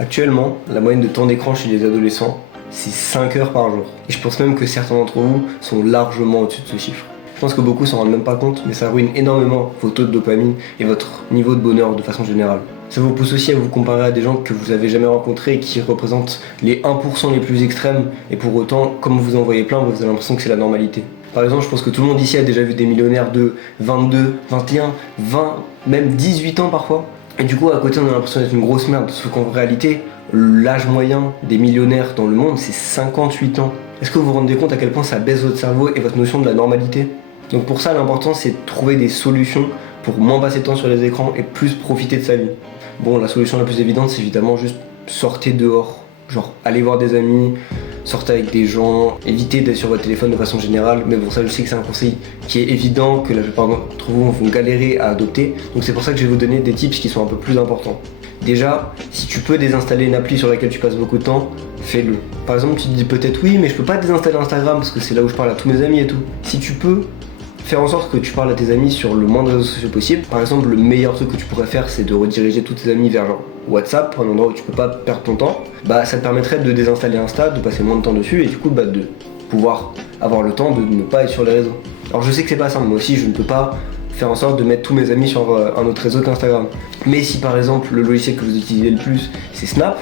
Actuellement, la moyenne de temps d'écran chez les adolescents, c'est 5 heures par jour. Et je pense même que certains d'entre vous sont largement au-dessus de ce chiffre. Je pense que beaucoup s'en rendent même pas compte, mais ça ruine énormément vos taux de dopamine et votre niveau de bonheur de façon générale. Ça vous pousse aussi à vous comparer à des gens que vous avez jamais rencontrés et qui représentent les 1% les plus extrêmes, et pour autant, comme vous en voyez plein, vous avez l'impression que c'est la normalité. Par exemple, je pense que tout le monde ici a déjà vu des millionnaires de 22, 21, 20, même 18 ans parfois. Et du coup, à côté, on a l'impression d'être une grosse merde. Sauf qu'en réalité, l'âge moyen des millionnaires dans le monde, c'est 58 ans. Est-ce que vous vous rendez compte à quel point ça baisse votre cerveau et votre notion de la normalité ? Donc pour ça, l'important, c'est de trouver des solutions pour moins passer de temps sur les écrans et plus profiter de sa vie. Bon, la solution la plus évidente, c'est évidemment juste sortez dehors. Genre, allez voir des amis, sortez avec des gens, évitez d'être sur votre téléphone de façon générale. Mais bon, ça, je sais que c'est un conseil qui est évident, que la plupart d'entre vous vont galérer à adopter. Donc c'est pour ça que je vais vous donner des tips qui sont un peu plus importants. Déjà, si tu peux désinstaller une appli sur laquelle tu passes beaucoup de temps, fais-le. Par exemple, tu te dis peut-être oui, mais je peux pas désinstaller Instagram parce que c'est là où je parle à tous mes amis et tout. Si tu peux, faire en sorte que tu parles à tes amis sur le moins de réseaux sociaux possible. Par exemple, le meilleur truc que tu pourrais faire, c'est de rediriger tous tes amis vers genre WhatsApp, un endroit où tu peux pas perdre ton temps. Bah, ça te permettrait de désinstaller Insta, de passer moins de temps dessus et du coup, de pouvoir avoir le temps de ne pas être sur les réseaux. Alors je sais que c'est pas simple, moi aussi je ne peux pas faire en sorte de mettre tous mes amis sur un autre réseau qu'Instagram. Mais si par exemple le logiciel que vous utilisez le plus c'est Snap,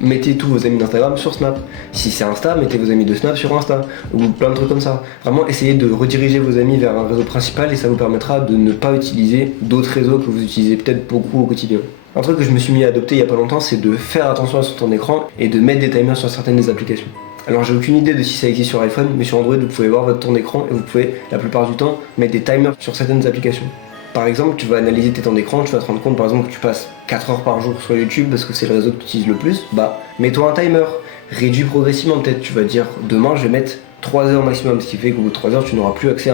mettez tous vos amis d'Instagram sur Snap. Si c'est Insta, mettez vos amis de Snap sur Insta, ou plein de trucs comme ça. Vraiment essayez de rediriger vos amis vers un réseau principal et ça vous permettra de ne pas utiliser d'autres réseaux que vous utilisez peut-être beaucoup au quotidien. Un truc que je me suis mis à adopter il y a pas longtemps, c'est de faire attention à son temps d'écran et de mettre des timers sur certaines des applications. Alors j'ai aucune idée de si ça existe sur iPhone, mais sur Android vous pouvez voir votre temps d'écran et vous pouvez la plupart du temps mettre des timers sur certaines applications. Par exemple, tu vas analyser tes temps d'écran, tu vas te rendre compte par exemple que tu passes 4 heures par jour sur YouTube parce que c'est le réseau que tu utilises le plus, mets-toi un timer, réduis progressivement peut-être, tu vas dire demain je vais mettre 3 heures maximum, ce qui fait qu'au bout de 3 heures tu n'auras plus accès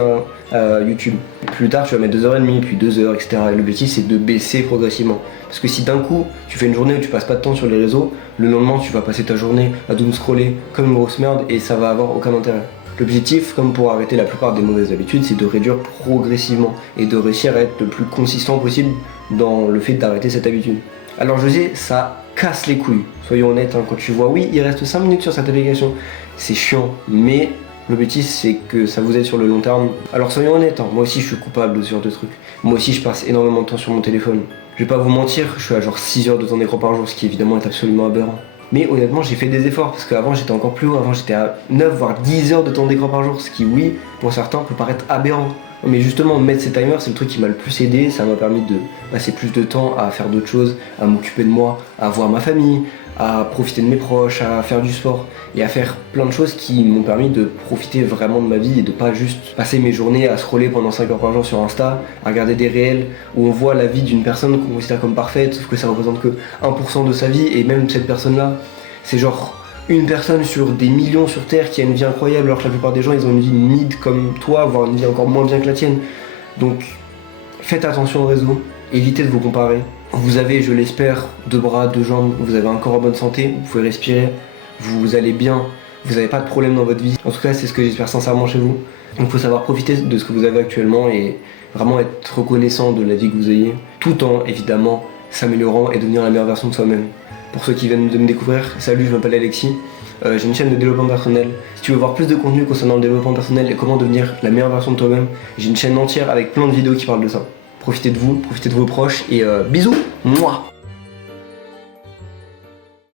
à YouTube. Plus tard tu vas mettre 2h30, puis 2 heures, etc. Et l'objectif c'est de baisser progressivement. Parce que si d'un coup tu fais une journée où tu passes pas de temps sur les réseaux, le lendemain tu vas passer ta journée à doom scroller comme une grosse merde et ça va avoir aucun intérêt. L'objectif, comme pour arrêter la plupart des mauvaises habitudes, c'est de réduire progressivement et de réussir à être le plus consistant possible dans le fait d'arrêter cette habitude. Alors je sais, ça casse les couilles, soyons honnêtes, quand tu vois oui il reste 5 minutes sur cette application, c'est chiant, mais l'objectif c'est que ça vous aide sur le long terme. Alors soyons honnêtes, moi aussi je suis coupable de ce genre de trucs. Moi aussi je passe énormément de temps sur mon téléphone. Je vais pas vous mentir, je suis à genre 6 heures de temps d'écran par jour, ce qui évidemment est absolument aberrant. Mais honnêtement j'ai fait des efforts parce qu'avant j'étais encore plus haut, avant j'étais à 9 voire 10 heures de temps d'écran par jour, ce qui oui pour certains peut paraître aberrant. Mais justement mettre ces timers c'est le truc qui m'a le plus aidé, ça m'a permis de passer plus de temps à faire d'autres choses, à m'occuper de moi, à voir ma famille, à profiter de mes proches, à faire du sport et à faire plein de choses qui m'ont permis de profiter vraiment de ma vie et de pas juste passer mes journées à scroller pendant 5 heures par jour sur Insta, à regarder des réels où on voit la vie d'une personne qu'on considère comme parfaite sauf que ça représente que 1% de sa vie et même cette personne là c'est genre une personne sur des millions sur Terre qui a une vie incroyable alors que la plupart des gens ils ont une vie mid comme toi, voire une vie encore moins bien que la tienne. Donc faites attention au réseau, évitez de vous comparer. Vous avez, je l'espère, 2 bras, 2 jambes, vous avez un corps en bonne santé, vous pouvez respirer, vous allez bien, vous n'avez pas de problème dans votre vie. En tout cas c'est ce que j'espère sincèrement chez vous. Donc il faut savoir profiter de ce que vous avez actuellement et vraiment être reconnaissant de la vie que vous ayez, tout en évidemment s'améliorant et devenir la meilleure version de soi-même. Pour ceux qui viennent de me découvrir, salut, je m'appelle Alexis, j'ai une chaîne de développement personnel. Si tu veux voir plus de contenu concernant le développement personnel et comment devenir la meilleure version de toi-même, j'ai une chaîne entière avec plein de vidéos qui parlent de ça. Profitez de vous, profitez de vos proches et bisous, mouah.